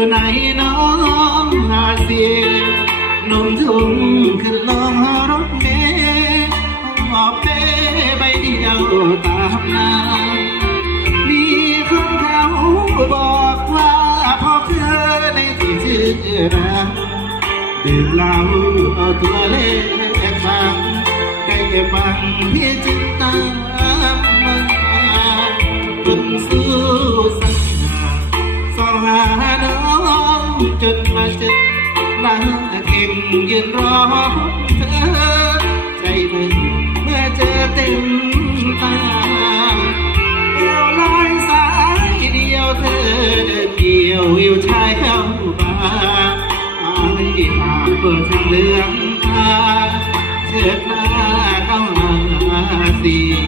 อยู่ไหนน้องอาเซียนมทุ่งขึ้นลงรถเมล์หอบเป้ใบเดียวตามนามีคนเขาบอกว่าพ่อเธอในที่ชื่อรักดื่มเหล้าเอาตัวเล็กฟังใกล้ฟังพี่จึงตามมาบุญสู้สัญญาสองหาน้องจนมาเจอหน้าเก่งยืนรอเธอใจหนึ่งเมื่อเจอเต็มตาเอวลอยสายเดียวเธอเดินเดียวอยู่ชายเข้าบ้านที่ปากเปิดทางเหลืองตาเชิดหน้าเข้ามาเสี